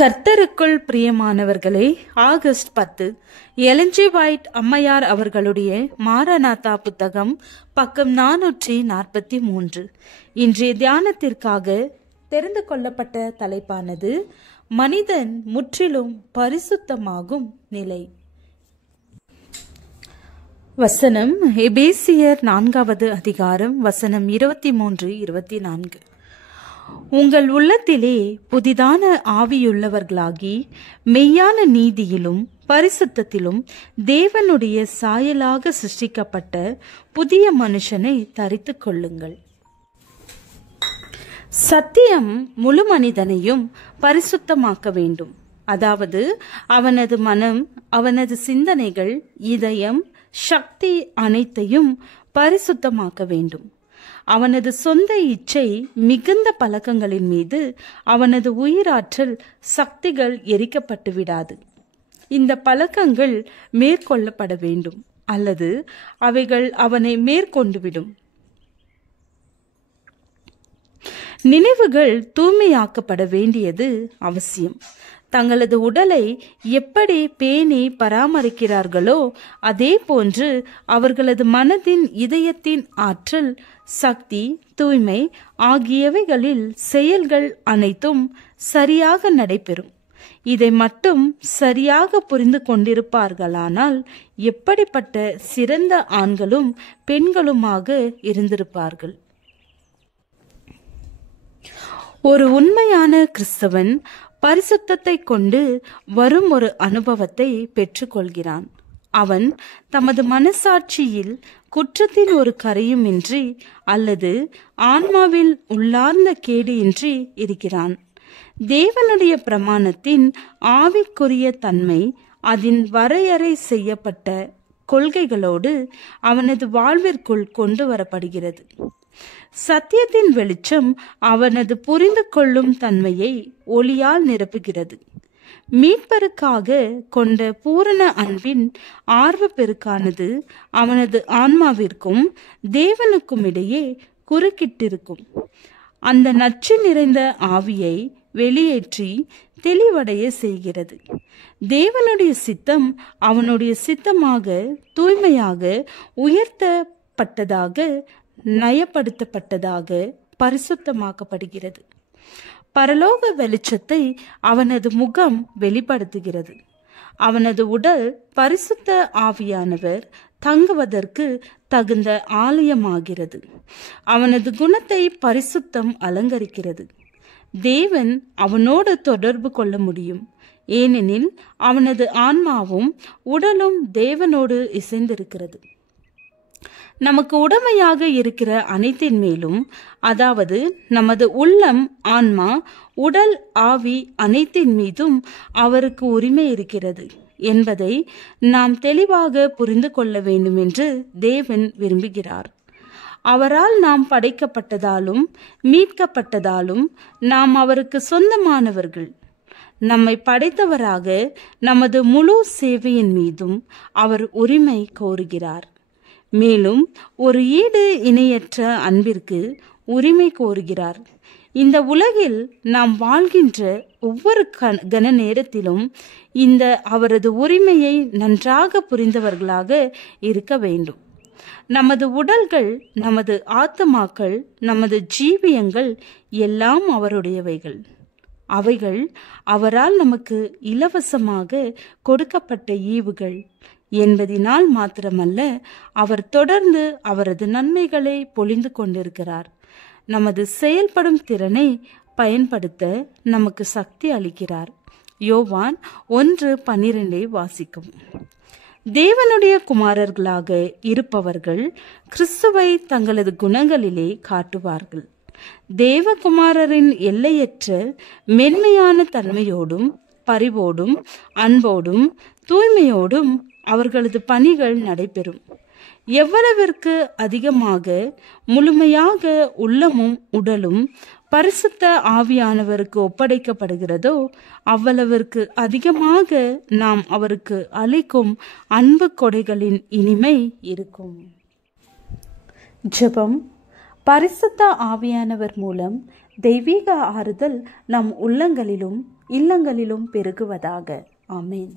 கர்த்தருக்குள் பிரியமானவர்களே, August 10 எலஞ்சி white அம்மையார் அவர்களுடைய மாரநாதா புத்தகம், பக்கம் 443. இன்றைய தியானத்திற்காக தெரிந்து கொள்ளப்பட்ட தலைப்பானது மனிதன் முற்றிலும் பரிசுத்தமாகும் நிலை. வசனம் எபேசியர் 4வது அதிகாரம், வசனம் 23-24. உங்கள் உள்ளத்திலே புதிதான ஆவியுள்ளவர்களாகி மெய்யான நீதியிலும் பரிசுத்தத்திலும் தேவனுடைய சாயலாக சிருஷ்டிக்கப்பட்ட புதிய மனுஷனை தரித்துக் கொள்ளுங்கள். சத்தியம் முழு மனிதனையும் பரிசுத்தமாக்க வேண்டும். அதாவது அவனது மனம், அவனது சிந்தனைகள், இதயம், சக்தி அனைத்தையும் பரிசுத்தமாக்க வேண்டும். அவனது சொந்த இச்சை மிகுந்த பழக்கங்களின் மீது அவனது உயிராற்றல் சக்திகள் எரிக்கப்பட்டு விடாது. இந்த பழக்கங்கள் மேற்கொள்ளப்பட வேண்டும், அல்லது அவைகள் அவனை மேற்கொண்டுவிடும். நினைவுகள் தூய்மையாக்கப்பட வேண்டியது அவசியம். தங்களது உடலை எப்படி பேணி பராமரிக்கிறார்களோ அதே போன்று அவர்களது மனதின், இதயத்தின் ஆற்றல், சக்தி, தூய்மை ஆகியவைகளில் செயல்கள் அனைத்தும் சரியாக நடைபெறும். இதை மட்டும் சரியாக புரிந்து கொண்டிருப்பார்களானால் எப்படிப்பட்ட சிறந்த ஆண்களும் பெண்களுமாக இருந்திருப்பார்கள். ஒரு உண்மையான கிறிஸ்தவன் பரிசுத்தத்தை கொண்டு வரும் ஒரு அனுபவத்தை பெற்றுக்கொள்கிறான். அவன் தமது மனசாட்சியில் குற்றத்தின் ஒரு கரையும் இன்றி அல்லது ஆன்மாவில் உள்ளார்ந்த கேடு இன்றி இருக்கிறான். தேவனுடைய பிரமாணத்தின் ஆவிக்குரிய தன்மை அதன் வரையறை செய்யப்பட்ட கொள்கைகளோடு அவனது வாழ்விற்குள் கொண்டு வரப்படுகிறது. சத்தியத்தின் வெளிச்சம் அவனது புரிந்து கொள்ளும் தன்மையை ஒளியால் நிரப்புகிறது. மீட்பருக்காக கொண்ட பூரண அன்பின் ஆர்வ பெருக்கானது அவனது ஆன்மாவிற்கும் தேவனுக்கும் இடையே குறுக்கிட்டிருக்கும். அந்த நச்சு நிறைந்த ஆவியை வெளியேற்றி தெளிவடைய செய்கிறது. தேவனுடைய சித்தம் அவனுடைய சித்தமாக, தூய்மையாக, உயர்த்தப்பட்டதாக, நயப்படுத்தப்பட்டதாக பரிசுத்தமாக்கப்படுகிறது. பரலோக வெளிச்சத்தை அவனது முகம் வெளிப்படுத்துகிறது. அவனது உடல் பரிசுத்த ஆவியானவர் தங்குவதற்கு தகுந்த ஆலயமாகிறது. அவனது குணத்தை பரிசுத்தம் அலங்கரிக்கிறது. தேவன் அவனோடு தொடர்பு கொள்ள முடியும், ஏனெனில் அவனது ஆன்மாவும் உடலும் தேவனோடு இசைந்திருக்கிறது. நமக்கு உடமையாக இருக்கிற அனைத்தின் மேலும், அதாவது நமது உள்ளம், ஆன்மா, உடல், ஆவி அனைத்தின் மீதும் அவருக்கு உரிமை இருக்கிறது என்பதை நாம் தெளிவாக புரிந்து கொள்ள வேண்டும் என்று தேவன் விரும்புகிறார். அவரால் நாம் படைக்கப்பட்டதாலும் மீட்கப்பட்டதாலும் நாம் அவருக்கு சொந்தமானவர்கள். நம்மை படைத்தவராக நமது முழு சேவையின் மீதும் அவர் உரிமை கோருகிறார். மேலும் ஒரு ஈடு இணையற்ற அன்பிற்கு உரிமை கோருகிறார். இந்த உலகில் நாம் வாழ்கின்ற ஒவ்வொரு கன நேரத்திலும் இந்த அவரது உரிமையை நன்றாக புரிந்தவர்களாக இருக்க வேண்டும். நமது உடல்கள், நமது ஆத்மாக்கள், நமது ஜீவியங்கள் எல்லாம் அவருடையவைகள். அவைகள் அவரால் நமக்கு இலவசமாக கொடுக்கப்பட்ட ஈவுகள் என்பதினால் மாத்திரமல்ல, அவர் தொடர்ந்து அவரது நன்மைகளை பொழிந்து கொண்டிருக்கிறார். நமது செயல்படும் திறனை பயன்படுத்த நமக்கு சக்தி அளிக்கிறார். யோவான் 1:12 வாசிக்கும். தேவனுடைய குமாரர்களாக இருப்பவர்கள் கிறிஸ்துவை தங்களது குணங்களிலே காட்டுவார்கள். தேவகுமாரரின் எல்லையற்ற மென்மையான தன்மையோடும், பரிவோடும், அன்போடும், தூய்மையோடும் அவர்களது பணிகள் நடைபெறும். எவ்வளவிற்கு அதிகமாக முழுமையாக உள்ளமும் உடலும் பரிசுத்த ஆவியானவருக்கு ஒப்படைக்கப்படுகிறதோ அவ்வளவிற்கு அதிகமாக நாம் அவருக்கு அளிக்கும் அன்பு கொடைகளின் இனிமை இருக்கும். ஜெபம். பரிசுத்த ஆவியானவர் மூலம் தெய்வீக ஆறுதல் நம் உள்ளங்களிலும் இல்லங்களிலும் பெருகுவதாக. ஆமென்.